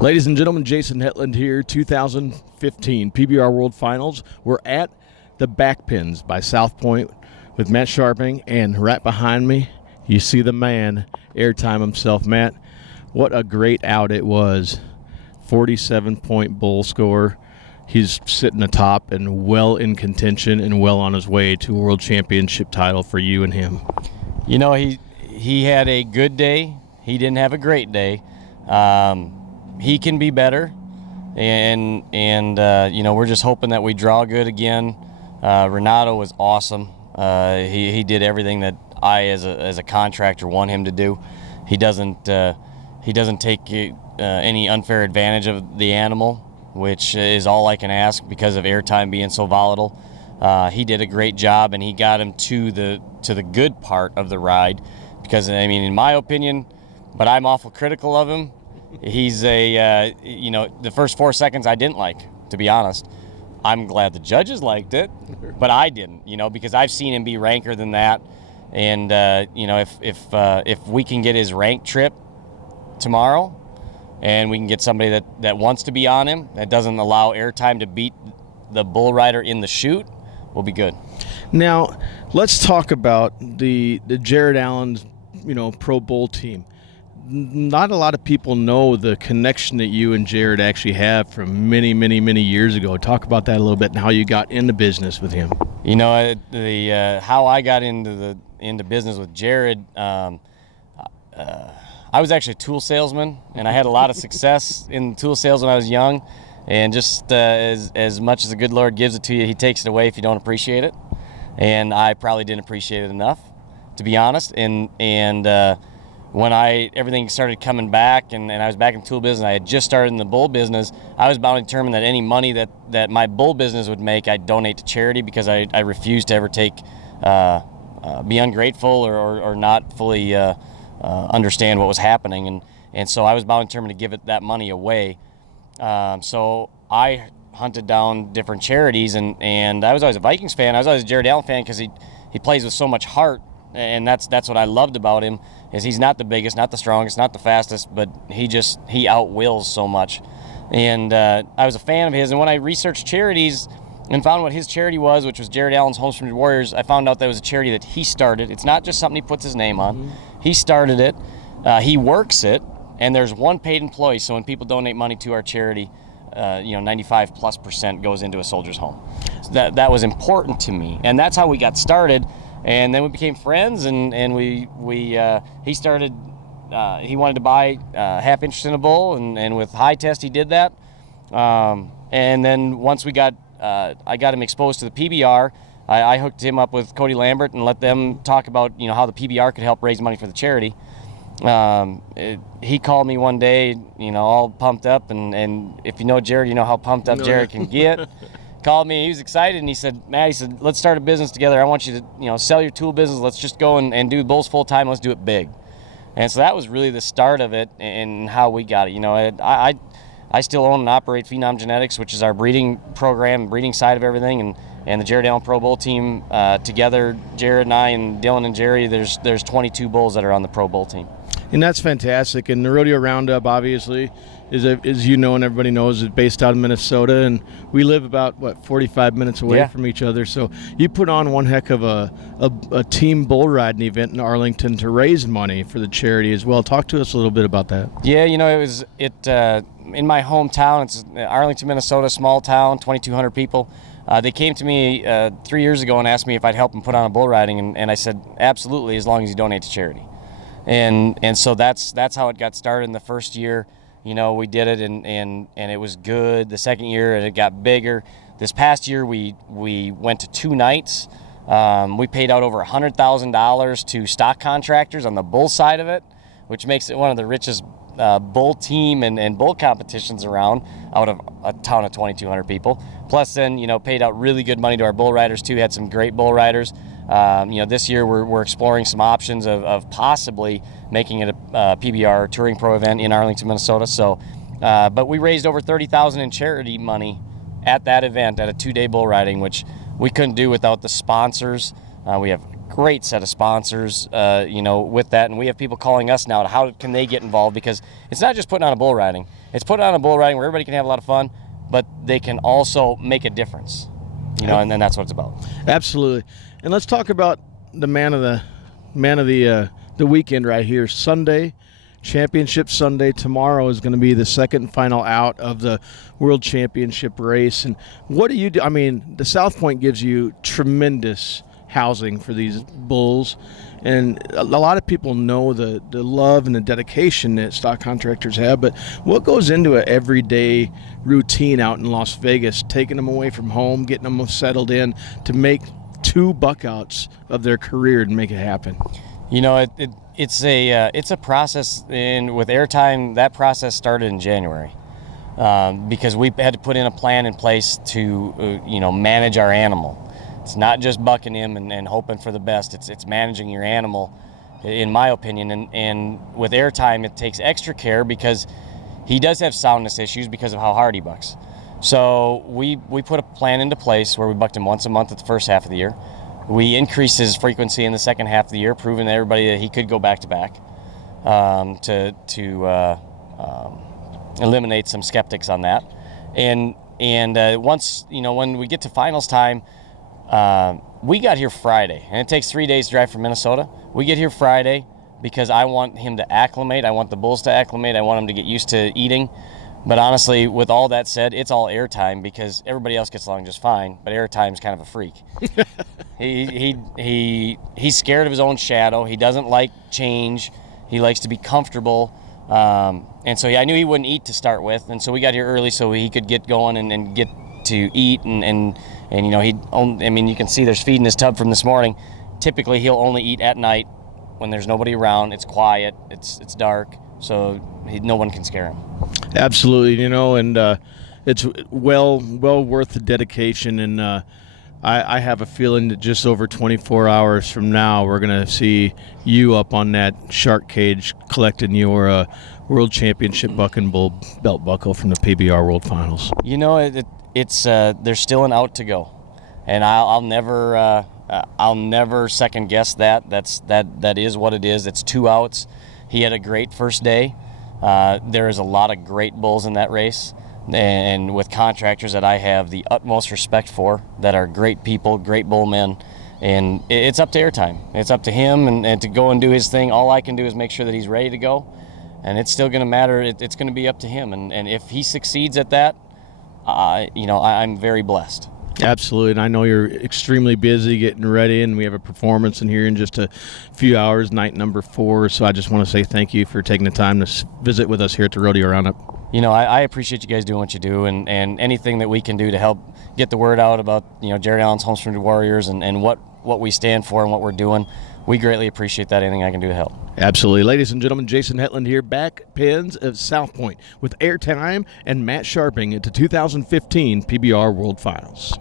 Ladies and gentlemen, Jason Hetland here, 2015 PBR World Finals. We're at the Backpins by South Point with Matt Scharping, and right behind me, you see the man, airtime himself. Matt, what a great out it was. 47-point bull score. He's sitting atop and well in contention and well on his way to a world championship title for you and him. You know, he had a good day. He didn't have a great day. He can be better, and you know, we're just hoping that we draw good again. Renato was awesome. He did everything that I, as a contractor, want him to do. He doesn't take any unfair advantage of the animal, which is all I can ask because of airtime being so volatile. He did a great job, and he got him to the good part of the ride. Because, I mean, in my opinion, but I'm awful critical of him. He's you know, the first 4 seconds I didn't like, to be honest. I'm glad the judges liked it, but I didn't, you know, because I've seen him be ranker than that. And, you know, if we can get his rank trip tomorrow and we can get somebody that wants to be on him, that doesn't allow airtime to beat the bull rider in the chute, we'll be good. Now, let's talk about the Jared Allen, you know, Pro Bull team. Not a lot of people know the connection that you and Jared actually have from many, many, many years ago. Talk about that a little bit and how you got into business with him. You know, how I got into business with Jared, I was actually a tool salesman, and I had a lot of success in tool sales when I was young. And just as much as the good Lord gives it to you, He takes it away if you don't appreciate it. And I probably didn't appreciate it enough, to be honest. And when everything started coming back and I was back in tool business, I had just started in the bull business, I was bound and determined that any money that my bull business would make, I'd donate to charity, because I refused to ever be ungrateful or not fully understand what was happening. And so I was bound and determined to give that money away. So I hunted down different charities, and I was always a Vikings fan. I was always a Jared Allen fan because he plays with so much heart. And that's what I loved about him, is he's not the biggest, not the strongest, not the fastest, but he outwills so much. And I was a fan of his. And when I researched charities and found what his charity was, which was Jared Allen's Homes for Wounded Warriors, I found out that was a charity that he started. It's not just something he puts his name on. Mm-hmm. He started it. He works it. And there's one paid employee. So when people donate money to our charity, you know, 95+% goes into a soldier's home. So that was important to me. And that's how we got started. And then we became friends, and he started, he wanted to buy half interest in a bull, and with high test he did that. And then once I got him exposed to the PBR, I hooked him up with Cody Lambert and let them talk about, you know, how the PBR could help raise money for the charity. He called me one day, you know, all pumped up, and if you know Jared, you know how pumped up Jared can get. Called me, he was excited, and he said, Matt, let's start a business together. I want you to, you know, sell your tool business. Let's just go and do bulls full time. Let's do it big. And so that was really the start of it and how we got it. You know, I still own and operate Phenom Genetics, which is our breeding program, breeding side of everything, and the Jared Allen Pro Bull team together, Jared and I and Dylan and Jerry, there's 22 bulls that are on the Pro Bull team. And that's fantastic. And the Rodeo Roundup, obviously, as you know and everybody knows, is based out of Minnesota. And we live about, 45 minutes away from each other. So you put on one heck of a team bull riding event in Arlington to raise money for the charity as well. Talk to us a little bit about that. Yeah, you know, it was in my hometown. It's Arlington, Minnesota, small town, 2,200 people. They came to me 3 years ago and asked me if I'd help them put on a bull riding. And I said, absolutely, as long as you donate to charity. And so that's how it got started. In the first year, you know, we did it and it was good. The second year, it got bigger. This past year, we went to 2 nights. We paid out over $100,000 to stock contractors on the bull side of it, which makes it one of the richest bull team and bull competitions around, out of a town of 2,200 people. Plus then, you know, paid out really good money to our bull riders too. We had some great bull riders. You know, this year we're exploring some options of possibly making it a PBR Touring Pro event in Arlington, Minnesota. So, but we raised over $30,000 in charity money at that event, at a 2-day bull riding, which we couldn't do without the sponsors We have a great set of sponsors, with that, and we have people calling us now to how can they get involved, because it's not just putting on a bull riding. It's putting on a bull riding where everybody can have a lot of fun, but they can also make a difference, and then that's what it's about. Absolutely. And let's talk about the man of the weekend right here. Sunday, Championship Sunday. Tomorrow is going to be the second and final out of the World Championship race. And what do you do? I mean, the South Point gives you tremendous housing for these bulls, and a lot of people know the love and the dedication that stock contractors have, but what goes into an everyday routine out in Las Vegas, taking them away from home, getting them settled in to make 2 buckouts of their career and make it happen? It's a process, and with airtime, that process started in January, because we had to put in a plan in place to manage our animal. It's not just bucking him and hoping for the best. It's managing your animal, in my opinion. And with airtime, it takes extra care because he does have soundness issues because of how hard he bucks. So we put a plan into place where we bucked him once a month at the first half of the year. We increased his frequency in the second half of the year, proving to everybody that he could go back to back, to eliminate some skeptics on that. And once, when we get to finals time, we got here Friday, and it takes 3 days to drive from Minnesota. We get here Friday because I want him to acclimate. I want the bulls to acclimate. I want him to get used to eating. But honestly, with all that said, it's all airtime because everybody else gets along just fine. But airtime's kind of a freak. He's scared of his own shadow. He doesn't like change. He likes to be comfortable. And so I knew he wouldn't eat to start with. And so we got here early so he could get going and get to eat. And you can see there's feed in his tub from this morning. Typically, he'll only eat at night when there's nobody around. It's quiet. It's dark. So no one can scare him. Absolutely, and it's well worth the dedication. And I have a feeling that just over 24 hours from now, we're going to see you up on that shark cage collecting your World Championship Buck and Bull belt buckle from the PBR World Finals. It's there's still an out to go, and I'll never second guess that. That is what it is. It's 2 outs. He had a great first day. There is a lot of great bulls in that race, and with contractors that I have the utmost respect for, that are great people, great bull men, and it's up to airtime. It's up to him and to go and do his thing. All I can do is make sure that he's ready to go, and it's still going to matter. It's going to be up to him, and if he succeeds at that, I'm very blessed. Absolutely, and I know you're extremely busy getting ready, and we have a performance in here in just a few hours, night number 4, so I just want to say thank you for taking the time to visit with us here at the Rodeo Roundup. I appreciate you guys doing what you do, and anything that we can do to help get the word out about, Jared Allen's Homestead Warriors and what we stand for and what we're doing. We greatly appreciate that. Anything I can do to help. Absolutely. Ladies and gentlemen, Jason Hetland here, back pins of South Point with airtime and Matt Scharping at the 2015 PBR World Finals.